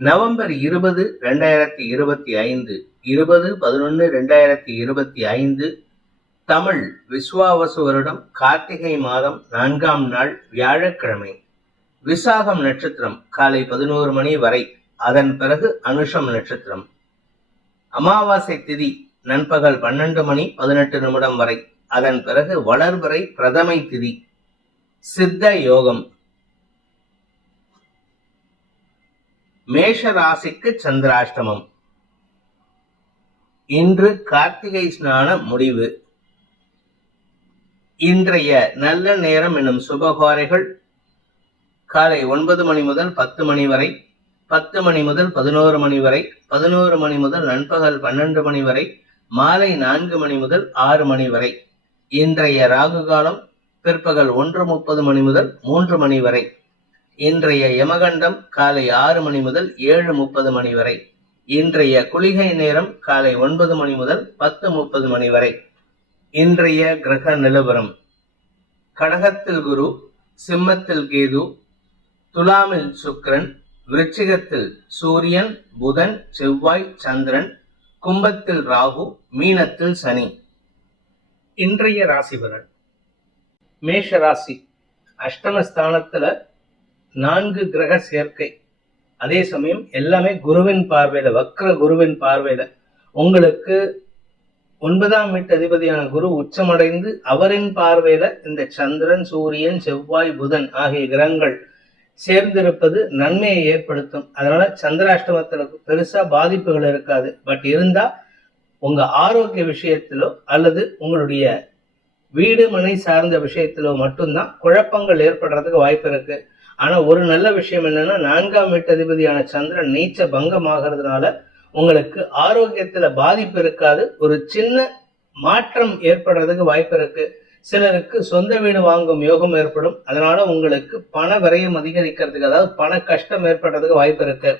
November 20, 2025 20/11/2025 Tamil Vishvavasu வருடம் கார்த்திகை மாதம் 4ஆம் நாள் வியாழக்கிழமை. விசாகம் நட்சத்திரம் காலை 11 மணி வரை, அதன் பிறகு அனுஷம் நட்சத்திரம். அமாவாசை திதி நண்பகல் 12 மணி 18 நிமிடம் வரை, அதன் பிறகு வளர்பிறை பிரதமை திதி. சித்த யோகம். மேஷ ராசிக்கு சந்திராஷ்டமம். இன்று கார்த்திகை ஸ்நான முடிவு. இன்றைய நல்ல நேரம் எனும் சுபகாரைகள் காலை 9 மணி முதல் 10 மணி வரை, 10 மணி முதல் 11 மணி வரை, 11 மணி முதல் நண்பகல் 12 மணி வரை, மாலை 4 மணி முதல் 6 மணி வரை. இன்றைய ராகு காலம் பிற்பகல் 1:30 மணி முதல் 3 மணி வரை. இன்றைய யமகண்டம் காலை 6 மணி முதல் 7:30 மணி வரை. இன்றைய குளிகை நேரம் காலை 9 மணி முதல் 10:30 மணி வரை. இன்றைய கிரக நிலவரம்: கடகத்தில் குரு, சிம்மத்தில் கேது, துலாமில் சுக்கிரன், விருச்சிகத்தில் சூரியன், புதன், செவ்வாய், சந்திரன், கும்பத்தில் ராகு, மீனத்தில் சனி. இன்றைய ராசி பலன்: மேஷ ராசி அஷ்டமஸ்தானத்துல 4 கிரக சேர்க்கை. அதே சமயம் எல்லாமே குருவின் பார்வையில, வக்ர குருவின் பார்வையில. உங்களுக்கு 9ஆம் வீட்டு அதிபதியான குரு உச்சமடைந்து அவரின் பார்வையில இந்த சந்திரன், சூரியன், செவ்வாய், புதன் ஆகிய கிரகங்கள் சேர்ந்திருப்பது நன்மையை ஏற்படுத்தும். அதனால சந்திராஷ்டமத்துல பெருசா பாதிப்புகள் இருக்காது. பட் இருந்தா உங்க ஆரோக்கிய விஷயத்திலோ அல்லது உங்களுடைய வீடு மனை சார்ந்த விஷயத்திலோ மட்டும்தான் குழப்பங்கள் ஏற்படுறதுக்கு வாய்ப்பு இருக்கு. ஆனா ஒரு நல்ல விஷயம் என்னன்னா, 4ஆம் வீட்டு அதிபதியான சந்திரன் நீச்ச பங்கம் ஆகிறதுனால உங்களுக்கு ஆரோக்கியத்துல பாதிப்பு இருக்காது. ஒரு சின்ன மாற்றம் ஏற்படுறதுக்கு வாய்ப்பு இருக்கு. சிலருக்கு சொந்த வீடு வாங்கும் யோகம் ஏற்படும். அதனால உங்களுக்கு பண விரயம் அதிகரிக்கிறதுக்கு, அதாவது பண கஷ்டம் ஏற்படுறதுக்கு வாய்ப்பு இருக்கு.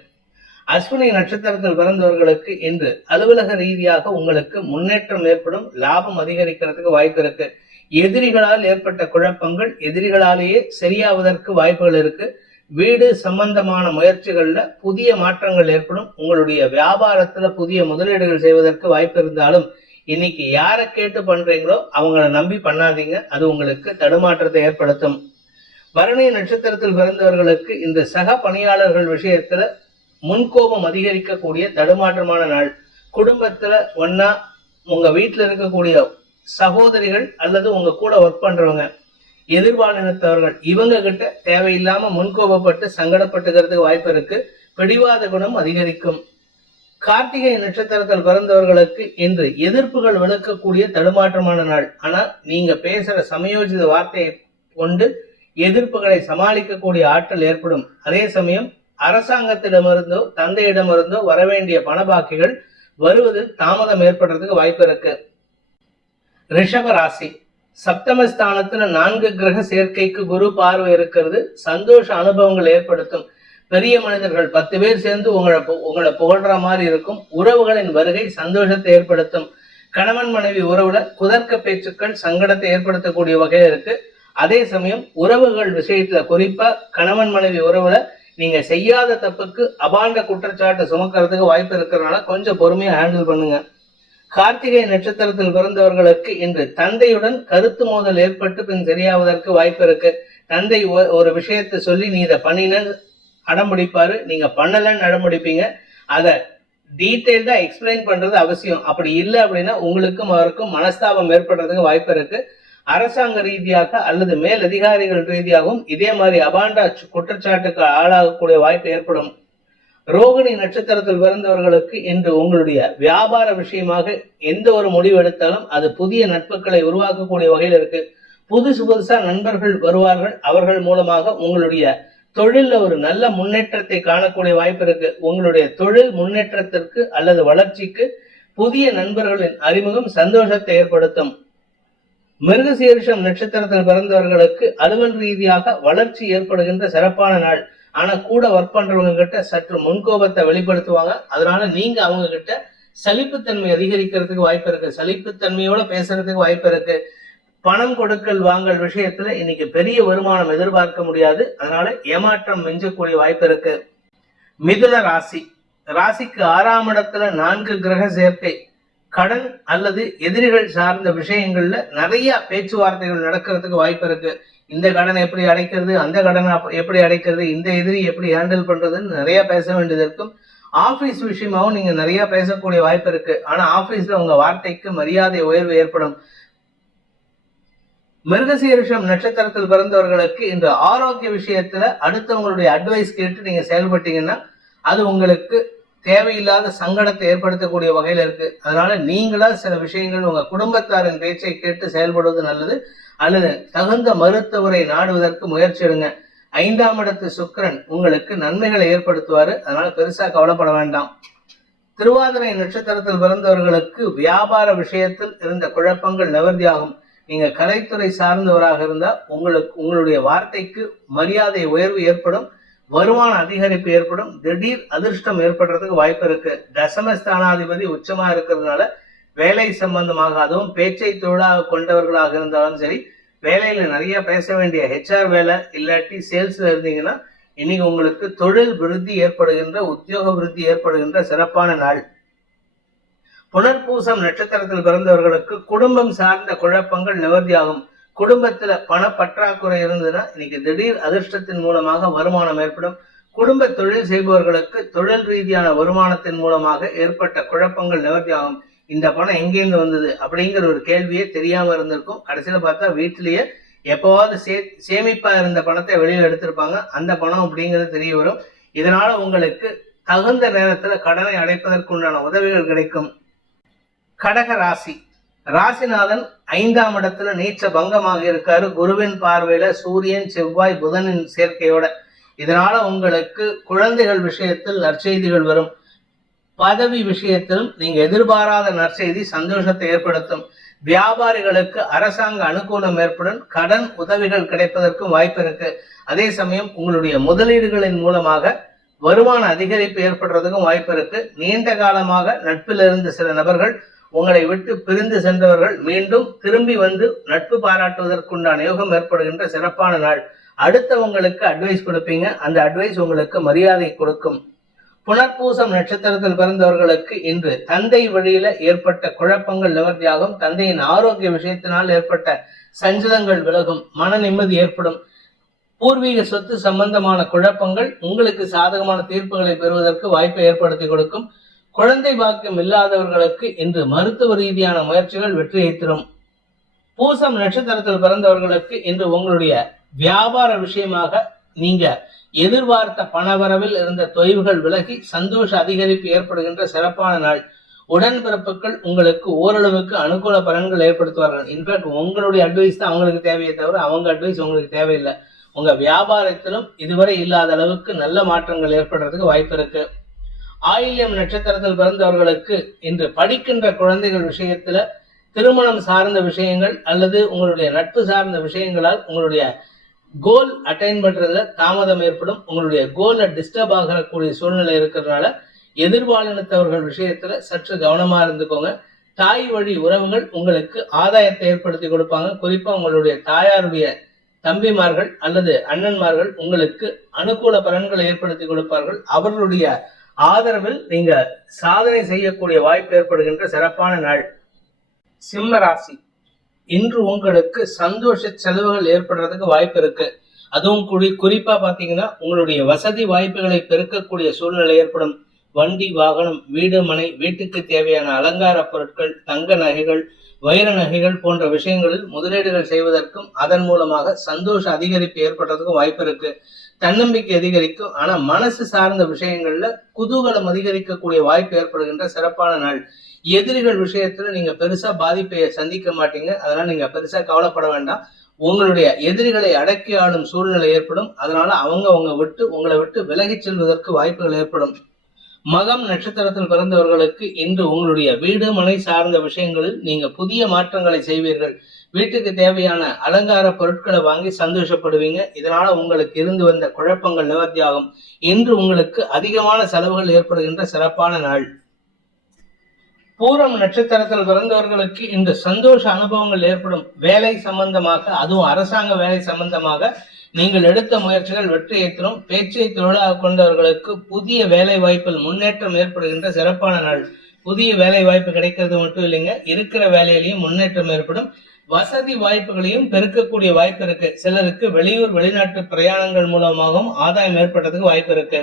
அஸ்வினி நட்சத்திரத்தில் பிறந்தவர்களுக்கு இன்று அலுவலக ரீதியாக உங்களுக்கு முன்னேற்றம் ஏற்படும். லாபம் அதிகரிக்கிறதுக்கு வாய்ப்பு இருக்கு. எதிரிகளால் ஏற்பட்ட குழப்பங்கள் எதிரிகளாலேயே சரியாவதற்கு வாய்ப்புகள் இருக்கு. வீடு சம்பந்தமான முயற்சிகள்ல புதிய மாற்றங்கள் ஏற்படும். உங்களுடைய வியாபாரத்துல புதிய முதலீடுகள் செய்வதற்கு வாய்ப்பு இருந்தாலும் இன்னைக்கு யாரை கேட்டு பண்றீங்களோ அவங்கள நம்பி பண்ணாதீங்க. அது உங்களுக்கு தடுமாற்றத்தை ஏற்படுத்தும். பரணி நட்சத்திரத்தில் பிறந்தவர்களுக்கு இந்த சக பணியாளர்கள் விஷயத்துல முன்கோபம் அதிகரிக்கக்கூடிய தடுமாற்றமான நாள். குடும்பத்துல ஒன்னா உங்க வீட்டுல இருக்கக்கூடிய சகோதரிகள் அல்லது உங்க கூட ஒர்க் பண்றவங்க, எதிர்பாலினத்தவர்கள், இவங்க கிட்ட தேவையில்லாம முன்கோபப்பட்டு சங்கடப்பட்டுக்கிறதுக்கு வாய்ப்பு இருக்கு. பிடிவாத குணம் அதிகரிக்கும். கார்த்திகை நட்சத்திரத்தில் பிறந்தவர்களுக்கு இன்று எதிர்ப்புகள் விளக்கக்கூடிய தடுமாற்றமான நாள். ஆனா நீங்க பேசுற சமயோஜித வார்த்தையை கொண்டு எதிர்ப்புகளை சமாளிக்கக்கூடிய ஆற்றல் ஏற்படும். அதே சமயம் அரசாங்கத்திடமிருந்தோ தந்தையிடமிருந்தோ வரவேண்டிய பணபாக்கிகள் வருவதில் தாமதம் ஏற்படுறதுக்கு வாய்ப்பு இருக்கு. ரிஷப ராசி சப்தமஸ்தானத்துல 4 கிரக சேர்க்கைக்கு குரு பார்வை இருக்கிறது. சந்தோஷ அனுபவங்கள் ஏற்படுத்தும். பெரிய மனிதர்கள் 10 பேர் சேர்ந்து உங்களை புகழ்ற மாதிரி இருக்கும். உறவுகளின் வருகை சந்தோஷத்தை ஏற்படுத்தும். கணவன் மனைவி உறவுல குதர்க்க பேச்சுக்கள் சங்கடத்தை ஏற்படுத்தக்கூடிய வகையில இருக்கு. அதே சமயம் உறவுகள் விஷயத்துல, குறிப்பா கணவன் மனைவி உறவுல நீங்க செய்யாத தப்புக்கு அபாண்ட குற்றச்சாட்டு சுமக்கிறதுக்கு வாய்ப்பு இருக்கிறதுனால கொஞ்சம் பொறுமையா ஹேண்டில் பண்ணுங்க. கார்த்திகை நட்சத்திரத்தில் பிறந்தவர்களுக்கு இன்று தந்தையுடன் கருத்து மோதல் ஏற்பட்டு பின் சரியாவதற்கு வாய்ப்பு இருக்கு. தந்தை ஒரு விஷயத்தை சொல்லி நீ இதை பண்ணின அடம்பிடிப்பாரு, நீங்க பண்ணலன்னு அடம்பிடிப்பீங்க. அதை டீட்டெயில்டா எக்ஸ்பிளைன் பண்றது அவசியம். அப்படி இல்லை அப்படின்னா உங்களுக்கும் அவருக்கும் மனஸ்தாபம் ஏற்படுறதுக்கு வாய்ப்பு இருக்கு. அரசாங்க ரீதியாக அல்லது மேல் அதிகாரிகள் ரீதியாகவும் இதே மாதிரி அபாண்ட குற்றச்சாட்டுக்கு ஆளாகக்கூடிய வாய்ப்பு ஏற்படும். ரோகிணி நட்சத்திரத்தில் பிறந்தவர்களுக்கு இன்று உங்களுடைய வியாபார விஷயமாக எந்த ஒரு முடிவு எடுத்தாலும் அது புதிய நட்புகளை உருவாக்கக்கூடிய வகையில் இருக்கு. புதுசா நண்பர்கள் வருவார்கள். அவர்கள் மூலமாக உங்களுடைய தொழில ஒரு நல்ல முன்னேற்றத்தை காணக்கூடிய வாய்ப்பு இருக்கு. உங்களுடைய தொழில் முன்னேற்றத்திற்கு அல்லது வளர்ச்சிக்கு புதிய நண்பர்களின் அறிமுகம் சந்தோஷத்தை ஏற்படுத்தும். மிருகசீரிஷம் நட்சத்திரத்தில் பிறந்தவர்களுக்கு அலுவல் ரீதியாக வளர்ச்சி ஏற்படுகின்ற சிறப்பான நாள். ஆனா கூட ஒர்க் பண்றவங்க கிட்ட சற்று முன்கோபத்தை வெளிப்படுத்துவாங்க. அதனால நீங்க அவங்க கிட்ட சலிப்புத்தன்மை அதிகரிக்கிறதுக்கு வாய்ப்பு இருக்கு. சலிப்புத்தன்மையோட பேசுறதுக்கு வாய்ப்பு இருக்கு. பணம் கொடுக்கல் வாங்கல் விஷயத்துல இன்னைக்கு பெரிய வருமானம் எதிர்பார்க்க முடியாது. அதனால ஏமாற்றம் மிஞ்சக்கூடிய வாய்ப்பு இருக்கு. மிதுன ராசி. ராசிக்கு 6ஆம் இடத்துல 4 கிரக சேர்க்கை. கடன் அல்லது எதிரிகள் சார்ந்த விஷயங்கள்ல நிறைய பேச்சுவார்த்தைகள் நடக்கிறதுக்கு வாய்ப்பு இருக்கு. இந்த கடனை எப்படி அடைக்கிறது, அந்த கடனை எப்படி அடைக்கிறது, இந்த எதிரி எப்படி ஹேண்டில் பண்றதுன்னு நிறைய பேச வேண்டியது இருக்கும். ஆபீஸ் விஷயமாவும் நீங்க நிறைய பேசக்கூடிய வாய்ப்பு இருக்கு. ஆனா ஆபீஸ்ல உங்க வார்த்தைக்கு மரியாதை உயர்வு ஏற்படும். மிருகசீரிஷம் நட்சத்திரத்தில் பிறந்தவர்களுக்கு இந்த ஆரோக்கிய விஷயத்துல அடுத்தவங்களுடைய அட்வைஸ் கேட்டு நீங்க செயல்பட்டீங்கன்னா அது உங்களுக்கு தேவையில்லாத சங்கடத்தை ஏற்படுத்தக்கூடிய வகையில இருக்கு. அதனால நீங்களா சில விஷயங்கள் உங்க குடும்பத்தாரின் பேச்சை கேட்டு செயல்படுவது நல்லது, அல்லது தகுந்த மருத்துவரை நாடுவதற்கு முயற்சி எடுங்க. 5ஆம் இடத்து சுக்கிரன் உங்களுக்கு நன்மைகளை ஏற்படுத்துவாரு. அதனால பெருசா கவலைப்பட வேண்டாம். திருவாதிரை நட்சத்திரத்தில் பிறந்தவர்களுக்கு வியாபார விஷயத்தில் இருந்த குழப்பங்கள் நிவர்த்தியாகும். நீங்க கலைத்துறை சார்ந்தவராக இருந்தா உங்களுடைய வார்த்தைக்கு மரியாதை உயர்வு ஏற்படும், வருமான அதிகரிப்பு ஏற்படும், திடீர் அதிர்ஷ்டம் ஏற்படுறதுக்கு வாய்ப்பு இருக்கு. தசமஸ்தானாதிபதி உச்சமா இருக்கிறதுனால வேலை சம்பந்தமாக, அதுவும் பேச்சை தொழிலாக கொண்டவர்களாக இருந்தாலும் சரி, வேலையில நிறைய பேச வேண்டிய HR வேலை இல்லாட்டி சேல்ஸ்ல இருந்தீங்கன்னா இன்னைக்கு உங்களுக்கு தொழில் விருத்தி ஏற்படுகின்ற, உத்தியோக விருத்தி ஏற்படுகின்ற சிறப்பான நாள். புனர்பூசம் நட்சத்திரத்தில் பிறந்தவர்களுக்கு குடும்பம் சார்ந்த குழப்பங்கள் நிவர்த்தியாகும். குடும்பத்துல பண பற்றாக்குறை இருந்ததுன்னா இன்னைக்கு திடீர் அதிர்ஷ்டத்தின் மூலமாக வருமானம் ஏற்படும். குடும்ப தொழில் செய்பவர்களுக்கு தொழில் ரீதியான வருமானத்தின் மூலமாக ஏற்பட்ட குழப்பங்கள் நிவர்த்தியாகும். இந்த பணம் எங்கேருந்து வந்தது அப்படிங்கிற ஒரு கேள்வியே தெரியாம இருந்திருக்கும். கடைசியில பார்த்தா வீட்டிலேயே எப்பவாவது சேமிப்பா இருந்த பணத்தை வெளியில எடுத்திருப்பாங்க. அந்த பணம் அப்படிங்கிறது தெரிய வரும். இதனால உங்களுக்கு தகுந்த நேரத்துல கடனை அடைப்பதற்குண்டான உதவிகள் கிடைக்கும். கடக ராசி. ராசிநாதன் 5ஆம் இடத்துல நீச்ச பங்கமாக இருக்காரு. குருவின் பார்வையில சூரியன், செவ்வாய், புதனின் சேர்க்கையோட. இதனால உங்களுக்கு குழந்தைகள் விஷயத்தில் நற்செய்திகள் வரும். பதவி விஷயத்திலும் நீங்க எதிர்பாராத நற்செய்தி சந்தோஷத்தை ஏற்படுத்தும். வியாபாரிகளுக்கு அரசாங்க அனுகூலம் ஏற்படும். கடன் உதவிகள் கிடைப்பதற்கும் வாய்ப்பு இருக்கு. அதே சமயம் உங்களுடைய முதலீடுகளின் மூலமாக வருமான அதிகரிப்பு ஏற்படுறதுக்கும் வாய்ப்பு இருக்கு. நீண்ட காலமாக நட்பில் இருந்த சில நபர்கள், உங்களை விட்டு பிரிந்து சென்றவர்கள் மீண்டும் திரும்பி வந்து நட்பு பாராட்டுவதற்குண்டான யோகம் ஏற்படுகின்ற சிறப்பான நாள். அடுத்தவங்களுக்கு அட்வைஸ் கொடுப்பீங்க, அந்த அட்வைஸ் உங்களுக்கு மரியாதை கொடுக்கும். புனர்பூசம் நட்சத்திரத்தில் பிறந்தவர்களுக்கு இன்று தந்தை வழியில ஏற்பட்ட குழப்பங்கள் நிவர்த்தியாகும். தந்தையின் ஆரோக்கிய விஷயத்தினால் ஏற்பட்ட சஞ்சலங்கள் விலகும், மன நிம்மதி ஏற்படும். பூர்வீக சொத்து சம்பந்தமான குழப்பங்கள் உங்களுக்கு சாதகமான தீர்ப்புகளை பெறுவதற்கு வாய்ப்பை ஏற்படுத்தி கொடுக்கும். குழந்தை பாக்கியம் இல்லாதவர்களுக்கு இன்று மருத்துவ ரீதியான முயற்சிகள் வெற்றியை தரும். பூசம் நட்சத்திரத்தில் பிறந்தவர்களுக்கு இன்று உங்களுடைய வியாபார விஷயமாக நீங்க எதிர்பார்த்த பணவரவில் இருந்த தொய்வுகள் விலகி சந்தோஷ அதிகரிப்பு ஏற்படுகின்ற சிறப்பான நாள். உடன்பிறப்புகள் உங்களுக்கு ஓரளவுக்கு அனுகூல பலன்கள் ஏற்படுத்துவார்கள். இன்ஃபேக்ட் உங்களுடைய அட்வைஸ் தான் அவங்களுக்கு தேவையே தவிர அவங்க அட்வைஸ் உங்களுக்கு தேவையில்லை. உங்க வியாபாரத்திலும் இதுவரை இல்லாத அளவுக்கு நல்ல மாற்றங்கள் ஏற்படுறதுக்கு வாய்ப்பு இருக்கு. ஆயில்யம் நட்சத்திரத்தில் பிறந்தவர்களுக்கு இன்று படிக்கின்ற குழந்தைகள் விஷயத்துல திருமணம் சார்ந்த விஷயங்கள் அல்லது உங்களுடைய நட்பு சார்ந்த விஷயங்களால் உங்களுடைய கோல் அட்டைன் பண்றதுல தாமதம் ஏற்படும். உங்களுடைய கோலை டிஸ்டர்ப் ஆகக்கூடிய சூழ்நிலை இருக்கிறதுனால எதிர்பாலினத்தவர்கள் விஷயத்துல சற்று கவனமா இருந்துக்கோங்க. தாய் வழி உறவுகள் உங்களுக்கு ஆதாயத்தை ஏற்படுத்தி கொடுப்பாங்க. குறிப்பா உங்களுடைய தாயாருடைய தம்பிமார்கள் அல்லது அண்ணன்மார்கள் உங்களுக்கு அனுகூல பலன்களை ஏற்படுத்தி கொடுப்பார்கள். அவர்களுடைய ஆதரவில் நீங்க சாதனை செய்யக்கூடிய வாய்ப்பு ஏற்படுகின்ற சிறப்பான நாள். சிம்ம ராசி. இன்று உங்களுக்கு சந்தோஷ செலவுகள் ஏற்படுறதுக்கு வாய்ப்பு இருக்கு. அதுவும் குறிப்பா பாத்தீங்கன்னா உங்களுடைய வசதி வாய்ப்புகளை பெருக்கக்கூடிய சூழ்நிலை ஏற்படும். வண்டி, வாகனம், வீடு, மனை, வீட்டுக்கு தேவையான அலங்கார பொருட்கள், தங்க நகைகள், வைர நகைகள் போன்ற விஷயங்களில் முதலீடுகள் செய்வதற்கும் அதன் மூலமாக சந்தோஷ அதிகரிப்பு ஏற்படுறதுக்கும் வாய்ப்பு இருக்கு. தன்னம்பிக்கை அதிகரிக்கும். ஆனா மனசு சார்ந்த விஷயங்கள்ல குதூகலம் அதிகரிக்கக்கூடிய வாய்ப்பு ஏற்படுகின்ற சிறப்பான நாள். எதிரிகள் விஷயத்துல நீங்க பெருசா பாதிப்பை சந்திக்க மாட்டீங்க. அதனால நீங்க பெருசா கவலைப்பட வேண்டாம். உங்களுடைய எதிரிகளை அடக்கி ஆளும் சூழ்நிலை ஏற்படும். அதனால உங்களை விட்டு விலகி செல்வதற்கு வாய்ப்புகள் ஏற்படும். மகம் நட்சத்திரத்தில் பிறந்தவர்களுக்கு இன்று உங்களுடைய வீடு, மனை சார்ந்த விஷயங்களில் நீங்க புதிய மாற்றங்களை செய்வீர்கள். வீட்டுக்கு தேவையான அலங்கார பொருட்களை வாங்கி சந்தோஷப்படுவீங்க. இதனால உங்களுக்கு இருந்து வந்த குழப்பங்கள் நிவர்த்தியாகும். இன்று உங்களுக்கு அதிகமான செலவுகள் ஏற்படுகின்ற சிறப்பான நாள். பூரம் நட்சத்திரத்தில் பிறந்தவர்களுக்கு இந்த சந்தோஷ அனுபவங்கள் ஏற்படும். வேலை சம்பந்தமாக, அதுவும் அரசாங்க வேலை சம்பந்தமாக நீங்கள் எடுத்த முயற்சிகள் வெற்றியை தரும். பேச்சை தொழிலாக கொண்டவர்களுக்கு புதிய வேலை வாய்ப்பில் முன்னேற்றம் ஏற்படுகின்ற சிறப்பான நாள். புதிய வேலை வாய்ப்பு கிடைக்கிறது மட்டும் இல்லைங்க, இருக்கிற வேலையிலையும் முன்னேற்றம் ஏற்படும். வசதி வாய்ப்புகளையும் பெருக்கக்கூடிய வாய்ப்பு இருக்கு. சிலருக்கு வெளியூர் வெளிநாட்டு பிரயாணங்கள் மூலமாகவும் ஆதாயம் ஏற்படுறதுக்கு வாய்ப்பு இருக்கு.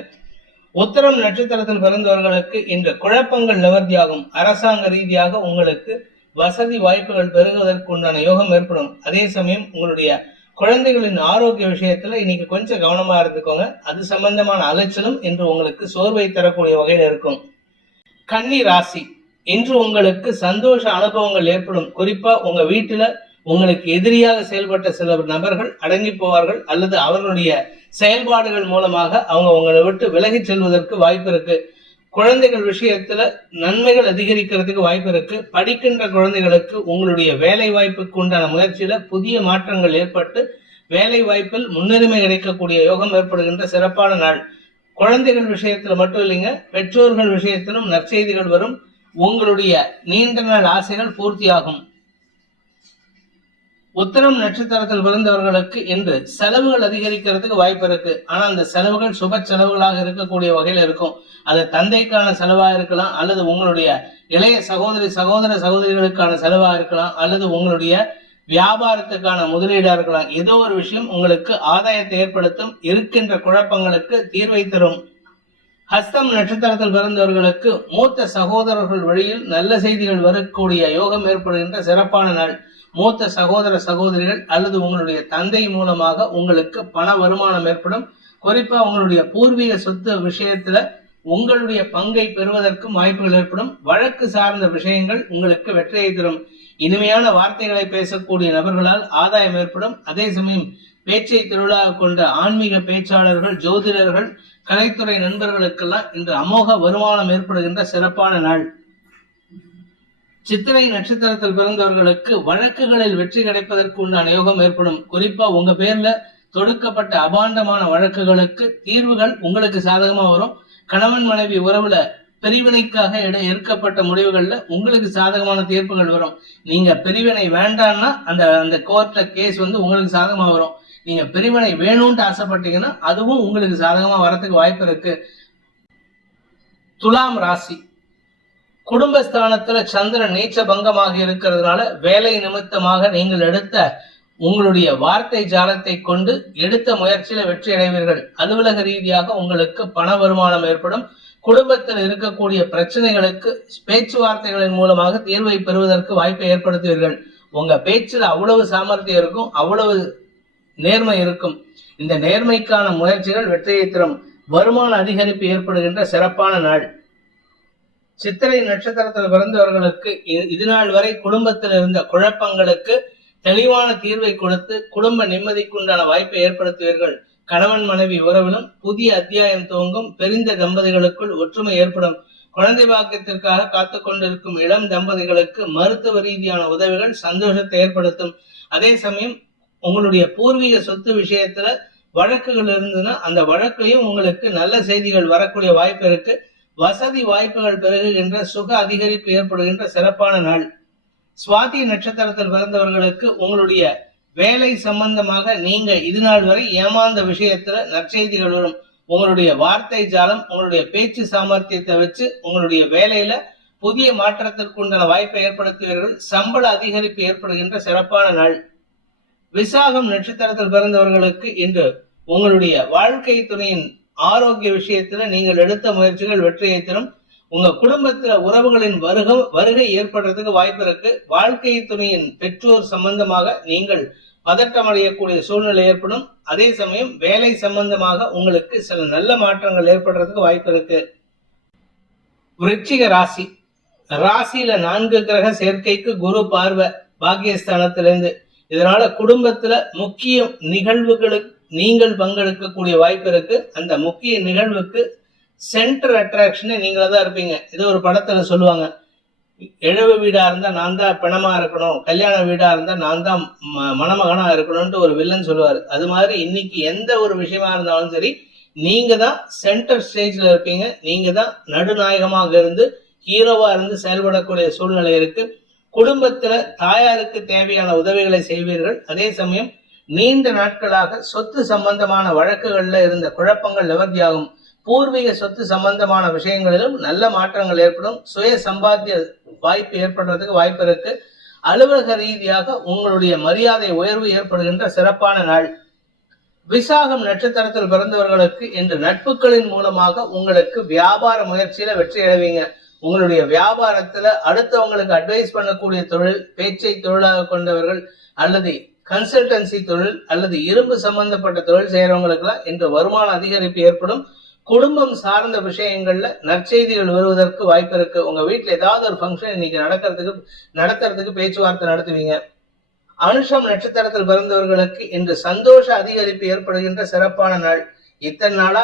உத்திரம் நட்சத்திரத்தில் பிறந்தவர்களுக்கு இன்று குழப்பங்கள் நிவர்த்தியாகும். அரசாங்க ரீதியாக உங்களுக்கு வசதி வாய்ப்புகள் பெருகுவதற்கு உண்டான யோகம் ஏற்படும். அதே சமயம் உங்களுடைய குழந்தைகளின் ஆரோக்கிய விஷயத்துல இன்னைக்கு கொஞ்சம் கவனமா இருந்துக்கோங்க. அது சம்பந்தமான அலைச்சலும் இன்று உங்களுக்கு சோர்வை தரக்கூடிய வகையில் இருக்கும். கன்னி ராசி, இன்று உங்களுக்கு சந்தோஷ அனுபவங்கள் ஏற்படும். குறிப்பா உங்க வீட்டுல உங்களுக்கு எதிரியாக செயல்பட்ட சில நபர்கள் அடங்கி போவார்கள், அல்லது அவர்களுடைய செயல்பாடுகள் மூலமாக அவங்க உங்களை விட்டு விலகி செல்வதற்கு வாய்ப்பு இருக்கு. குழந்தைகள் விஷயத்துல நன்மைகள் அதிகரிக்கிறதுக்கு வாய்ப்பு இருக்கு. படிக்கின்ற குழந்தைகளுக்கு உங்களுடைய வேலை வாய்ப்புக்கு உண்டான முயற்சியில புதிய மாற்றங்கள் ஏற்பட்டு வேலை வாய்ப்பில் முன்னுரிமை கிடைக்கக்கூடிய யோகம் ஏற்படுகின்ற சிறப்பான நாள். குழந்தைகள் விஷயத்துல மட்டும் இல்லைங்க, பெற்றோர்கள் விஷயத்திலும் நற்செய்திகள் வரும். உங்களுடைய நீண்ட நாள் ஆசைகள் பூர்த்தியாகும். உத்திரம் நட்சத்திரத்தில் பிறந்தவர்களுக்கு இன்று செலவுகள் அதிகரிக்கிறதுக்கு வாய்ப்பு இருக்கு. ஆனா அந்த செலவுகள் சுப செலவுகளாக இருக்கக்கூடிய வகையில இருக்கும். அது தந்தைக்கான செலவா இருக்கலாம், அல்லது உங்களுடைய இளைய சகோதரிகளுக்கான செலவா இருக்கலாம், அல்லது உங்களுடைய வியாபாரத்துக்கான முதலீடா இருக்கலாம். ஏதோ ஒரு விஷயம் உங்களுக்கு ஆதாயத்தை ஏற்படுத்தும். இருக்கின்ற குழப்பங்களுக்கு தீர்வை தரும். ஹஸ்தம் நட்சத்திரத்தில் பிறந்தவர்களுக்கு மூத்த சகோதரர்கள் வழியில் நல்ல செய்திகள் வரக்கூடிய யோகம் ஏற்படுகின்ற சிறப்பான நாள். மூத்த சகோதரிகள் அல்லது உங்களுடைய தந்தை மூலமாக உங்களுக்கு பண வருமானம் ஏற்படும். குறிப்பா உங்களுடைய பூர்வீக சொத்து விஷயத்துல உங்களுடைய பங்கை பெறுவதற்கும் வாய்ப்புகள் ஏற்படும். வழக்கு சார்ந்த விஷயங்கள் உங்களுக்கு வெற்றியை தரும். இனிமையான வார்த்தைகளை பேசக்கூடிய நபர்களால் ஆதாயம் ஏற்படும். அதே சமயம் பேச்சை தொழிலாக கொண்ட ஆன்மீக பேச்சாளர்கள், ஜோதிடர்கள், கலைத்துறை நண்பர்களுக்கெல்லாம் இன்று அமோக வருமானம் ஏற்படுகின்ற சிறப்பான நாள். சித்திரை நட்சத்திரத்தில் பிறந்தவர்களுக்கு வழக்குகளில் வெற்றி கிடைப்பதற்கு உண்டான யோகம் ஏற்படும். குறிப்பா உங்க பேர்ல தொடுக்கப்பட்ட அபாண்டமான வழக்குகளுக்கு தீர்வுகள் உங்களுக்கு சாதகமா வரும். கணவன் மனைவி உறவுல பிரிவினைக்காக எடுக்கப்பட்ட முடிவுகள்ல உங்களுக்கு சாதகமான தீர்ப்புகள் வரும். நீங்க பிரிவினை வேண்டாம்னா அந்த கோர்ட்ல கேஸ் உங்களுக்கு சாதகமா வரும். நீங்க பிரிவினை வேணும்னு ஆசைப்பட்டீங்கன்னா அதுவும் உங்களுக்கு சாதகமா வரத்துக்கு வாய்ப்பு இருக்கு. துலாம் ராசி, குடும்பஸ்தானத்துல சந்திரன் நீச்ச பங்கமாக இருக்கிறதுனால வேலை நிமித்தமாக நீங்கள் எடுத்த உங்களுடைய வார்த்தை ஜாலத்தை கொண்டு எடுத்த முயற்சியில வெற்றி அடைவீர்கள். அலுவலக ரீதியாக உங்களுக்கு பண வருமானம் ஏற்படும். குடும்பத்தில் இருக்கக்கூடிய பிரச்சனைகளுக்கு பேச்சுவார்த்தைகளின் மூலமாக தீர்வை பெறுவதற்கு வாய்ப்பை ஏற்படுத்துவீர்கள். உங்க பேச்சுல அவ்வளவு சாமர்த்தியம் இருக்கும், அவ்வளவு நேர்மை இருக்கும். இந்த நேர்மைக்கான முயற்சிகள் வெற்றியை தரும். வருமான அதிகரிப்பு ஏற்படுகின்ற சிறப்பான நாள். சித்திரை நட்சத்திரத்தில் பிறந்தவர்களுக்கு இதுநாள் வரை குடும்பத்தில் இருந்த குழப்பங்களுக்கு தெளிவான தீர்வை கொடுத்து குடும்ப நிம்மதிக்குண்டான வாய்ப்பை ஏற்படுத்துவீர்கள். கணவன் மனைவி உறவிலும் புதிய அத்தியாயம் துவங்கும். பெரிந்த தம்பதிகளுக்குள் ஒற்றுமை ஏற்படும். குழந்தை பாக்கியத்திற்காக காத்து கொண்டிருக்கும் இளம் தம்பதிகளுக்கு மருத்துவ ரீதியான உதவிகள் சந்தோஷத்தை ஏற்படுத்தும். அதே சமயம் உங்களுடைய பூர்வீக சொத்து விஷயத்துல வழக்குகள் இருந்ததுன்னா அந்த வழக்குலையும் உங்களுக்கு நல்ல செய்திகள் வரக்கூடிய வாய்ப்பு இருக்கு. வசதி வாய்ப்புகள் பெருகுகின்ற சுக அதிகரிப்பு ஏற்படுகின்ற சிறப்பான நாள். சுவாதி நட்சத்திரத்தில் பிறந்தவர்களுக்கு உங்களுடைய வேலை சம்பந்தமாக நீங்க இது நாள் வரை ஏமாந்த விஷயத்துல நற்செய்திகள் வரும். உங்களுடைய வார்த்தை ஜாலம், உங்களுடைய பேச்சு சாமர்த்தியத்தை வச்சு உங்களுடைய வேலையில புதிய மாற்றத்திற்கு உண்டான வாய்ப்பை ஏற்படுத்துவீர்கள். சம்பள அதிகரிப்பு ஏற்படுகின்ற சிறப்பான நாள். விசாகம் நட்சத்திரத்தில் பிறந்தவர்களுக்கு இன்று உங்களுடைய வாழ்க்கை துணையின் ஆரோக்கிய விஷயத்துல நீங்கள் எடுத்த முயற்சிகள் வெற்றியை தரும். உங்க குடும்பத்துல உறவுகளின் வருகை ஏற்படுறதுக்கு வாய்ப்பு இருக்கு. வாழ்க்கை துணையின் பெற்றோர் சம்பந்தமாக நீங்கள் பதட்டம் அடையக்கூடிய சூழ்நிலை ஏற்படும். அதே சமயம் வேலை சம்பந்தமாக உங்களுக்கு சில நல்ல மாற்றங்கள் ஏற்படுறதுக்கு வாய்ப்பு இருக்கு. விருச்சிக ராசி, ராசியில 4 கிரக சேர்க்கைக்கு குரு பார்வை பாக்கியஸ்தானத்திலிருந்து. இதனால குடும்பத்துல முக்கிய நிகழ்வுகளுக்கு நீங்கள் பங்கெடுக்கக்கூடிய வாய்ப்பு இருக்கு. அந்த முக்கிய நிகழ்வுக்கு சென்டர் அட்ராக்ஷனே நீங்களா தான் இருப்பீங்க. ஏதோ ஒரு படத்துல சொல்லுவாங்க, இழவு வீடா இருந்தா நான் தான் பிணமா இருக்கணும், கல்யாண வீடா இருந்தா நான் தான் மணமகனா இருக்கணும்ட்டு ஒரு வில்லன் சொல்லுவாரு. அது மாதிரி இன்னைக்கு எந்த ஒரு விஷயமா இருந்தாலும் சரி, நீங்க தான் சென்டர் ஸ்டேஜ்ல இருப்பீங்க. நீங்க தான் நடுநாயகமாக இருந்து ஹீரோவா இருந்து செயல்படக்கூடிய சூழ்நிலை இருக்கு. குடும்பத்துல தாயாருக்கு தேவையான உதவிகளை செய்வீர்கள். அதே சமயம் நீண்ட நாட்களாக சொத்து சம்பந்தமான வழக்குகள்ல இருந்த குழப்பங்கள் நிவர்த்தியாகும். பூர்வீக சொத்து சம்பந்தமான விஷயங்களிலும் நல்ல மாற்றங்கள் ஏற்படும். சுய சம்பாத்திய வாய்ப்பு ஏற்படுறதுக்கு வாய்ப்பு இருக்கு. அலுவலக ரீதியாக உங்களுடைய மரியாதை உயர்வு ஏற்படுகின்ற சிறப்பான நாள். விசாகம் நட்சத்திரத்தில் பிறந்தவர்களுக்கு இன்று நட்புகளின் மூலமாக உங்களுக்கு வியாபார முயற்சியில வெற்றி அடைவீங்க. உங்களுடைய வியாபாரத்துல அடுத்தவங்களுக்கு அட்வைஸ் பண்ணக்கூடிய தொழில், பேச்சை தொழிலாக கொண்டவர்கள் அல்லது கன்சல்டன்சி தொழில் அல்லது இரும்பு சம்பந்தப்பட்ட தொழில் செய்யறவங்களுக்குலாம் இன்று வருமான அதிகரிப்பு ஏற்படும். குடும்பம் சார்ந்த விஷயங்கள்ல நற்செய்திகள் வருவதற்கு வாய்ப்பு இருக்கு. உங்க வீட்டுல ஏதாவது ஒரு ஃபங்க்ஷன் இன்னைக்கு நடத்துறதுக்கு பேச்சுவார்த்தை நடத்துவீங்க. அனுஷம் நட்சத்திரத்தில் பிறந்தவர்களுக்கு இன்று சந்தோஷ அதிகரிப்பு ஏற்படுகின்ற சிறப்பான நாள். இத்தனை நாளா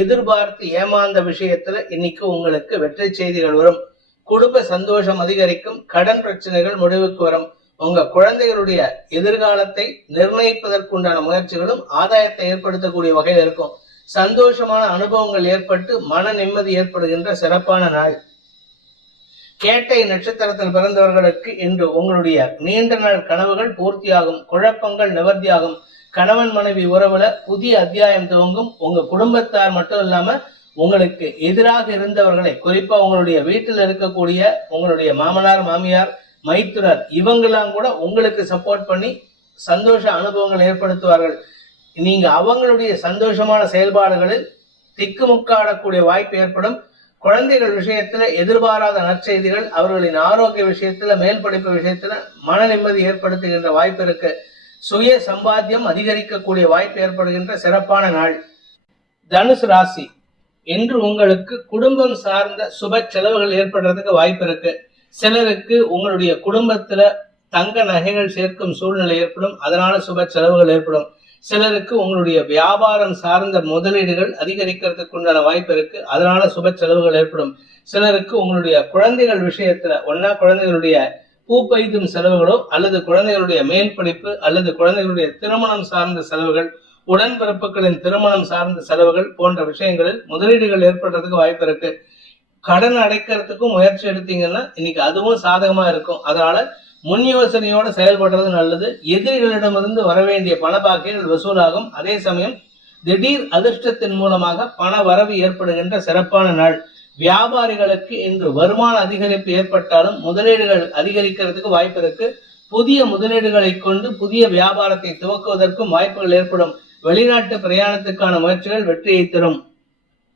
எதிர்பார்த்து ஏமாந்த விஷயத்துல இன்னைக்கு உங்களுக்கு வெற்றி செய்திகள் வரும். குடும்ப சந்தோஷம் அதிகரிக்கும். கடன் பிரச்சனைகள் முடிவுக்கு வரும். உங்க குழந்தைகளுடைய எதிர்காலத்தை நிர்ணயிப்பதற்குண்டான முயற்சிகளும் ஆதாயத்தை ஏற்படுத்தக்கூடிய வகையில் இருக்கும். சந்தோஷமான அனுபவங்கள் ஏற்பட்டு மன நிம்மதி ஏற்படுகின்ற சிறப்பான நாள். கேட்டை நட்சத்திரத்தில் பிறந்தவர்களுக்கு இன்று உங்களுடைய நீண்ட நாள் கனவுகள் பூர்த்தியாகும். குழப்பங்கள் நிவர்த்தியாகும். கணவன் மனைவி உறவுல புதிய அத்தியாயம் துவங்கும். உங்க குடும்பத்தார் மட்டும் இல்லாம உங்களுக்கு எதிராக இருந்தவர்களை, குறிப்பா உங்களுடைய வீட்டில் இருக்கக்கூடிய உங்களுடைய மாமனார் மாமியார் மைத்துனர் இவங்கெல்லாம் கூட உங்களுக்கு சப்போர்ட் பண்ணி சந்தோஷ அனுபவங்கள் ஏற்படுத்துவார்கள். நீங்க அவங்களுடைய சந்தோஷமான செயல்பாடுகளில் திக்குமுக்காடக்கூடிய வாய்ப்பு ஏற்படும். குழந்தைகள் விஷயத்துல எதிர்பாராத நற்செய்திகள், அவர்களின் ஆரோக்கிய விஷயத்துல, மேல் படிப்பு விஷயத்துல மன நிம்மதி ஏற்படுத்துகின்ற வாய்ப்பு இருக்கு. சுய சம்பாத்தியம் அதிகரிக்கக்கூடிய வாய்ப்பு ஏற்படுகின்ற சிறப்பான நாள். தனுசு ராசி, இன்று உங்களுக்கு குடும்பம் சார்ந்த சுப செலவுகள் ஏற்படுறதுக்கு வாய்ப்பு இருக்கு. சிலருக்கு உங்களுடைய குடும்பத்துல தங்க நகைகள் சேர்க்கும் சூழ்நிலை ஏற்படும். அதனால சுப செலவுகள் ஏற்படும். சிலருக்கு உங்களுடைய வியாபாரம் சார்ந்த முதலீடுகள் அதிகரிக்கிறதுக்கு உண்டான வாய்ப்பு இருக்கு. அதனால சுப செலவுகள் ஏற்படும். சிலருக்கு உங்களுடைய குழந்தைகள் விஷயத்துல குழந்தைகளுடைய பூப்பெய்தும் செலவுகளோ அல்லது குழந்தைகளுடைய மேல் படிப்பு அல்லது குழந்தைகளுடைய திருமணம் சார்ந்த செலவுகள், உடன்பிறப்புகளின் திருமணம் சார்ந்த செலவுகள் போன்ற விஷயங்களில் முதலீடுகள் ஏற்படுறதுக்கு வாய்ப்பு இருக்கு. கடன் அடைக்கிறதுக்கும் முயற்சி எடுத்தீங்கன்னா இன்னைக்கு அதுவும் சாதகமா இருக்கும். அதனால முன் யோசனையோட செயல்படுறது நல்லது. எதிரிகளிடமிருந்து வரவேண்டிய பண பாக்கிகள் வசூலாகும். அதே சமயம் திடீர் அதிர்ஷ்டத்தின் மூலமாக பண வரவு ஏற்படுகின்ற சிறப்பான நாள். வியாபாரிகளுக்கு இன்று வருமான அதிகரிப்பு ஏற்பட்டாலும் முதலீடுகள் அதிகரிக்கிறதுக்கு வாய்ப்பு இருக்கு. புதிய முதலீடுகளை கொண்டு புதிய வியாபாரத்தை துவக்குவதற்கும் வாய்ப்புகள் ஏற்படும். வெளிநாட்டு பிரயாணத்துக்கான முயற்சிகள் வெற்றியை தரும்.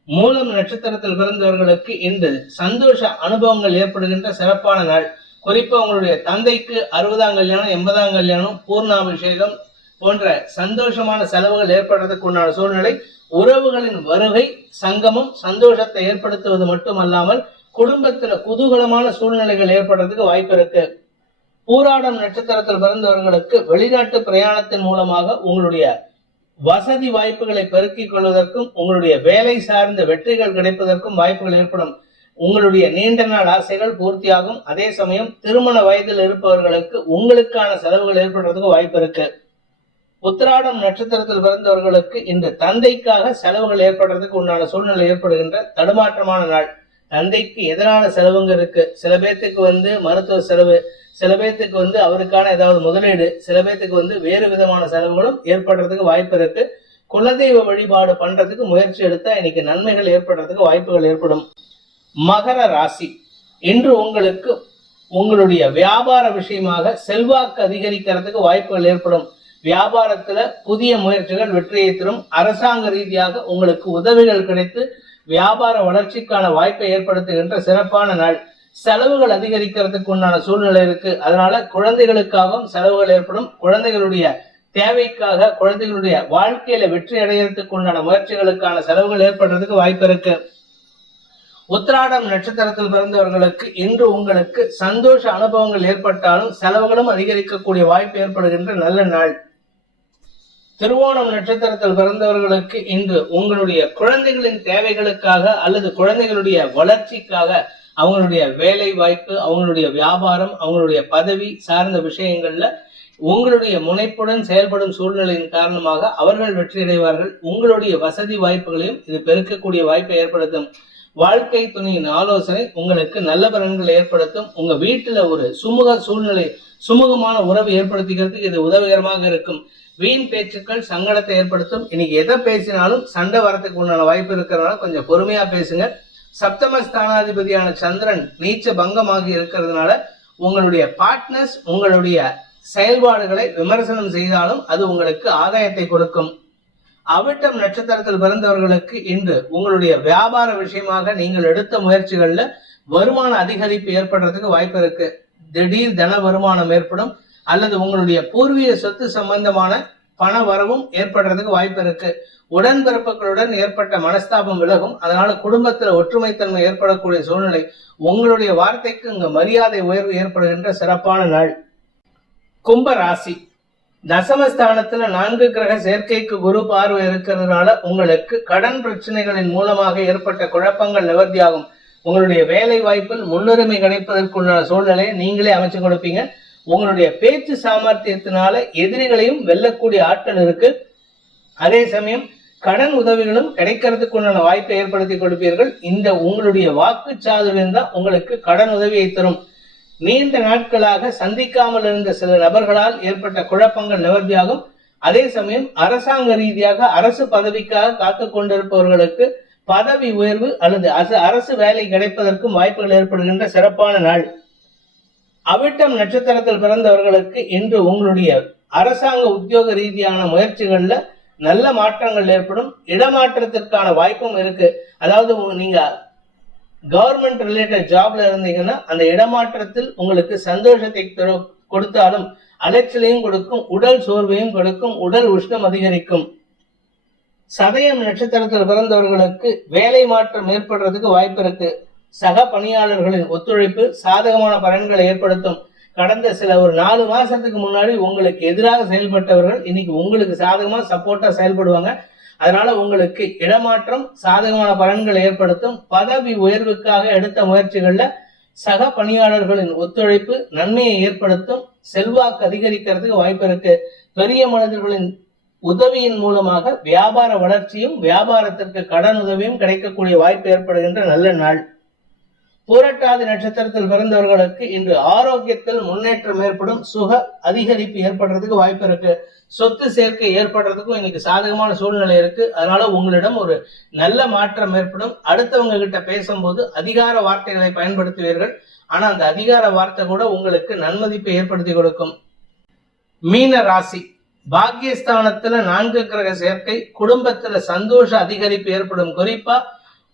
மூலம் நட்சத்திரத்தில் பிறந்தவர்களுக்கு இன்று சந்தோஷ அனுபவங்கள் ஏற்படுகின்ற சிறப்பான நாள். குறிப்பா உங்களுடைய தந்தைக்கு 60ஆம் கல்யாணம், 80ஆம் கல்யாணம், பூர்ணாபிஷேகம் போன்ற சந்தோஷமான செலவுகள் ஏற்படுறதுக்கு உண்டான சூழ்நிலை. உறவுகளின் வருகை சங்கமம் சந்தோஷத்தை ஏற்படுத்துவது மட்டுமல்லாமல் குடும்பத்துல குதூகலமான சூழ்நிலைகள் ஏற்படுறதுக்கு வாய்ப்பு இருக்கு. பூராடம் நட்சத்திரத்தில் பிறந்தவர்களுக்கு வெளிநாட்டு பிரயாணத்தின் மூலமாக உங்களுடைய வசதி வாய்ப்புகளை பெருக்கிக் கொள்வதற்கும் உங்களுடைய வேலை சார்ந்த வெற்றிகள் கிடைப்பதற்கும் வாய்ப்புகள் ஏற்படும். உங்களுடைய நீண்ட நாள் ஆசைகள் பூர்த்தியாகும். அதே சமயம் திருமண வயதில் இருப்பவர்களுக்கு உங்களுக்கான செலவுகள் ஏற்படுறதுக்கு வாய்ப்பு இருக்கு. உத்திராடம் நட்சத்திரத்தில் பிறந்தவர்களுக்கு இந்த தந்தைக்காக செலவுகள் ஏற்படுறதுக்கு உண்டான சூழ்நிலை ஏற்படுகின்ற தடுமாற்றமான நாள். தந்தைக்கு எதிரான செலவுங்க இருக்கு. சில பேர்த்துக்கு மருத்துவ செலவு, சில பேர்த்துக்கு அவருக்கான ஏதாவது முதலீடு, சில பேர்த்துக்கு வேறு விதமான செலவுகளும் ஏற்படுறதுக்கு வாய்ப்பு இருக்கு. குலதெய்வ வழிபாடு பண்றதுக்கு முயற்சி எடுத்தா இன்னைக்கு நன்மைகள் ஏற்படுறதுக்கு வாய்ப்புகள் ஏற்படும். மகர ராசி, இன்று உங்களுக்கு உங்களுடைய வியாபார விஷயமாக செல்வாக்கு அதிகரிக்கிறதுக்கு வாய்ப்புகள் ஏற்படும். வியாபாரத்துல புதிய முயற்சிகள் வெற்றியை தரும். அரசாங்க ரீதியாக உங்களுக்கு உதவிகள் கிடைத்து வியாபார வளர்ச்சிக்கான வாய்ப்பை ஏற்படுத்துகின்ற சிறப்பான நாள். செலவுகள் அதிகரிக்கிறதுக்கு உண்டான சூழ்நிலை இருக்கு. அதனால குழந்தைகளுக்காகவும் செலவுகள் ஏற்படும். குழந்தைகளுடைய தேவைக்காக, குழந்தைகளுடைய வாழ்க்கையில வெற்றி அடைகிறதுக்கு உண்டான முயற்சிகளுக்கான செலவுகள் ஏற்படுறதுக்கு வாய்ப்பு இருக்கு. உத்திராடம் நட்சத்திரத்தில் பிறந்தவர்களுக்கு இன்று உங்களுக்கு சந்தோஷ அனுபவங்கள் ஏற்பட்டாலும் செலவுகளும் அதிகரிக்கக்கூடிய வாய்ப்பு ஏற்படுகின்ற நல்ல நாள். திருவோணம் நட்சத்திரத்தில் பிறந்தவர்களுக்கு இன்று உங்களுடைய குழந்தைகளின் தேவைகளுக்காக அல்லது குழந்தைகளுடைய வளர்ச்சிக்காக அவங்களுடைய வேலை வாய்ப்பு, அவங்களுடைய வியாபாரம், அவங்களுடைய பதவி சார்ந்த விஷயங்கள்ல உங்களுடைய முனைப்புடன் செயல்படும் சூழ்நிலையின் காரணமாக அவர்கள் வெற்றியடைவார்கள். உங்களுடைய வசதி வாய்ப்புகளையும் இது பெருக்கக்கூடிய வாய்ப்பை ஏற்படுத்தும். வாழ்க்கை துணையின் ஆலோசனை உங்களுக்கு நல்ல பலன்களை ஏற்படுத்தும். உங்க வீட்டுல ஒரு சுமூகமான உறவு ஏற்படுத்திக்கிறதுக்கு இது உதவிகரமாக இருக்கும். வீண் பேச்சுக்கள் சங்கடத்தை ஏற்படுத்தும். இன்னைக்கு எதை பேசினாலும் சண்டை வரத்துக்கு உண்டான வாய்ப்பு இருக்கிறதுனால கொஞ்சம் பொறுமையா பேசுங்க. சப்தம ஸ்தானாதிபதியான சந்திரன் நீச்ச பங்கமாகி இருக்கிறதுனால உங்களுடைய பார்ட்னர்ஸ் உங்களுடைய செயல்பாடுகளை விமர்சனம் செய்தாலும் அது உங்களுக்கு ஆதாயத்தை கொடுக்கும். அவிட்டம் நட்சத்திரத்தில் பிறந்தவர்களுக்கு இன்று உங்களுடைய வியாபார விஷயமாக நீங்கள் எடுத்த முயற்சிகள்ல வருமான அதிகரிப்பு ஏற்படுறதுக்கு வாய்ப்பு இருக்கு. திடீர் தன வருமானம் ஏற்படும் அல்லது உங்களுடைய பூர்வீக சொத்து சம்பந்தமான பண வரவும் ஏற்படுறதுக்கு வாய்ப்பு இருக்கு. உடன்பிறப்புகளுடன் ஏற்பட்ட மனஸ்தாபம் விலகும். அதனால குடும்பத்துல ஒற்றுமைத்தன்மை ஏற்படக்கூடிய சூழ்நிலை. உங்களுடைய வார்த்தைக்கு இங்க மரியாதை உயர்வு ஏற்படுகின்ற சிறப்பான நாள். கும்ப ராசி தசமஸ்தானத்துல 4 கிரக சேர்க்கைக்கு குரு பார்வை இருக்கிறதுனால உங்களுக்கு கடன் பிரச்சனைகளின் மூலமாக ஏற்பட்ட குழப்பங்கள் நிவர்த்தியாகும். உங்களுடைய வேலை வாய்ப்பில் முன்னுரிமை கிடைப்பதற்குள்ள சூழ்நிலையை நீங்களே அமைச்சு கொடுப்பீங்க. உங்களுடைய பேச்சு சாமர்த்தியத்தினால எதிரிகளையும் வெல்லக்கூடிய ஆற்றல் இருக்கு. அதே சமயம் கடன் உதவிகளும் கிடைக்கிறதுக்குண்டான வாய்ப்பை ஏற்படுத்தி கொடுப்பீர்கள். இந்த உங்களுடைய வாக்கு சாதுரியம் தான் உங்களுக்கு கடன் உதவியை தரும். நீண்ட நாட்களாக சந்திக்காமல் இருந்த சில நபர்களால் ஏற்பட்ட குழப்பங்கள் நிவர்த்தியாகும். அதே சமயம் அரசாங்க ரீதியாக அரசு பதவிக்காக காத்து கொண்டிருப்பவர்களுக்கு பதவி உயர்வு அல்லது அரசு வேலை கிடைப்பதற்கும் வாய்ப்புகள் ஏற்படுகின்ற சிறப்பான நாள். அவிட்டம் நட்சத்திரத்தில் பிறந்தவர்களுக்கு இன்று உங்களுடைய அரசாங்க உத்தியோக ரீதியான முயற்சிகள்ல நல்ல மாற்றங்கள் ஏற்படும். இடமாற்றத்திற்கான வாய்ப்பும் இருக்கு. அதாவது நீங்க கவர்மெண்ட் ரிலேட்டட் ஜாப்ல இருந்தீங்கன்னா அந்த இடமாற்றத்தில் உங்களுக்கு சந்தோஷத்தை கொடுத்தாலும் அலைச்சலையும் கொடுக்கும், உடல் சோர்வையும் கொடுக்கும், உடல் உஷ்ணம் அதிகரிக்கும். சதயம் நட்சத்திரத்தில் பிறந்தவர்களுக்கு வேலை மாற்றம் ஏற்படுறதுக்கு வாய்ப்பு இருக்கு. சக பணியாளர்களின் ஒத்துழைப்பு சாதகமான பலன்களை ஏற்படுத்தும். கடந்த ஒரு 4 மாசத்துக்கு முன்னாடி உங்களுக்கு எதிராக செயல்பட்டவர்கள் இன்னைக்கு உங்களுக்கு சாதகமா சப்போர்ட்டா செயல்படுவாங்க. அதனால உங்களுக்கு இடமாற்றம் சாதகமான பலன்களை ஏற்படுத்தும். பதவி உயர்வுக்காக எடுத்த முயற்சிகள்ல சக பணியாளர்களின் ஒத்துழைப்பு நன்மையை ஏற்படுத்தும். செல்வாக்கு அதிகரிக்கிறதுக்கு வாய்ப்பு இருக்கு. பெரிய மனிதர்களின் உதவியின் மூலமாக வியாபார வளர்ச்சியும் வியாபாரத்திற்கு கடன் உதவியும் கிடைக்கக்கூடிய வாய்ப்பு ஏற்படுகின்ற நல்ல நாள். பூரட்டாதி நட்சத்திரத்தில் பிறந்தவர்களுக்கு இன்று ஆரோக்கியத்தில் முன்னேற்றம் ஏற்படும். சுக அதிகரிப்பு ஏற்படுறதுக்கு வாய்ப்பு இருக்கு. சொத்து சேர்க்கை ஏற்படுறதுக்கும் இன்னைக்கு சாதகமான சூழ்நிலை இருக்கு. அதனால உங்களிடம் ஒரு நல்ல மாற்றம் ஏற்படும். அடுத்தவங்க கிட்ட பேசும்போது அதிகார வார்த்தைகளை பயன்படுத்துவீர்கள். ஆனா அந்த அதிகார வார்த்தை கூட உங்களுக்கு நன்மதிப்பை ஏற்படுத்தி கொடுக்கும். மீன ராசி பாக்கியஸ்தானத்துல 4 கிரக சேர்க்கை குடும்பத்துல சந்தோஷ அதிகரிப்பு ஏற்படும். குறிப்பா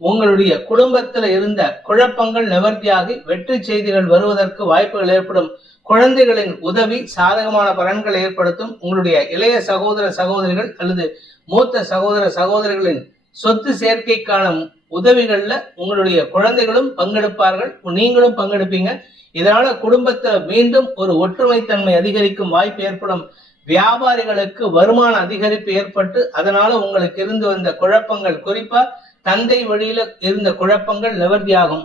உங்களுடைய குடும்பத்துல இருந்த குழப்பங்கள் நிவர்த்தியாகி வெற்றி செய்திகள் வருவதற்கு வாய்ப்புகள் ஏற்படும். குழந்தைகளின் உதவி சாதகமான பலன்களை ஏற்படுத்தும். உங்களுடைய இளைய சகோதர சகோதரிகள் அல்லது மூத்த சகோதர சகோதரிகளின் சொத்து சேர்க்கைக்கான உதவிகள்ல உங்களுடைய குழந்தைகளும் பங்கெடுப்பார்கள், நீங்களும் பங்கெடுப்பீங்க. இதனால குடும்பத்துல மீண்டும் ஒரு ஒற்றுமைத்தன்மை அதிகரிக்கும் வாய்ப்பு ஏற்படும். வியாபாரிகளுக்கு வருமான அதிகரிப்பு ஏற்பட்டு அதனால உங்களுக்கு இருந்து வந்த குழப்பங்கள், குறிப்பா தந்தை வழியில இருந்த குழப்பங்கள் நிவர்த்தியாகும்.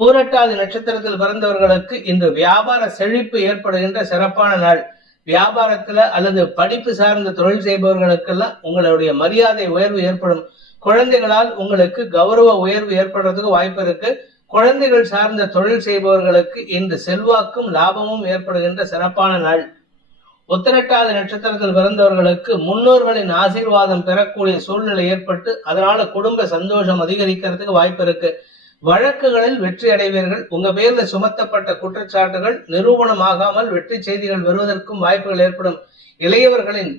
பூரட்டாதி நட்சத்திரத்தில் பிறந்தவர்களுக்கு இன்று வியாபார செழிப்பு ஏற்படுகின்ற சிறப்பான நாள். வியாபாரத்துல அல்லது படிப்பு சார்ந்த தொழில் செய்பவர்களுக்கெல்லாம் உங்களுடைய மரியாதை உயர்வு ஏற்படும். குழந்தைகளால் உங்களுக்கு கௌரவ உயர்வு ஏற்படுறதுக்கு வாய்ப்பு இருக்கு. குழந்தைகள் சார்ந்த தொழில் செய்பவர்களுக்கு இன்று செல்வாக்கும் லாபமும் ஏற்படுகின்ற சிறப்பான நாள். உத்திரட்டாதி நட்சத்திரத்தில் பிறந்தவர்களுக்கு முன்னோர்களின் ஆசீர்வாதம் பெறக்கூடிய சூழ்நிலை ஏற்பட்டு அதனால குடும்ப சந்தோஷம் அதிகரிக்கிறதுக்கு வாய்ப்பு இருக்கு. வழக்குகளில் வெற்றி அடைவீர்கள். உங்க பேர்ல சுமத்தப்பட்ட குற்றச்சாட்டுகள் நிரூபணமாகாமல் வெற்றி செய்திகள் வருவதற்கும் வாய்ப்புகள் ஏற்படும். இளையவர்களின்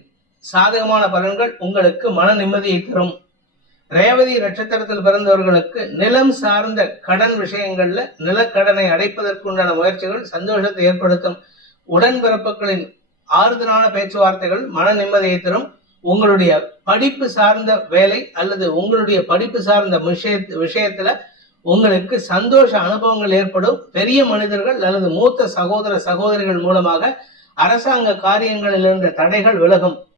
சாதகமான பலன்கள் உங்களுக்கு மன நிம்மதியை தரும். ரேவதி நட்சத்திரத்தில் பிறந்தவர்களுக்கு நிலம் சார்ந்த கடன் விஷயங்கள்ல நிலக்கடனை அடைப்பதற்குண்டான முயற்சிகள் சந்தோஷத்தை ஏற்படுத்தும். உடன்பிறப்புகளின் ஆறுதலான பேச்சுவார்த்தைகள் மன நிம்மதியை தரும். உங்களுடைய படிப்பு சார்ந்த வேலை அல்லது உங்களுடைய படிப்பு சார்ந்த விஷயத்துல உங்களுக்கு சந்தோஷ அனுபவங்கள் ஏற்படும். பெரிய மனிதர்கள் அல்லது மூத்த சகோதர சகோதரிகள் மூலமாக அரசாங்க காரியங்களில் இருந்த தடைகள் விலகும்.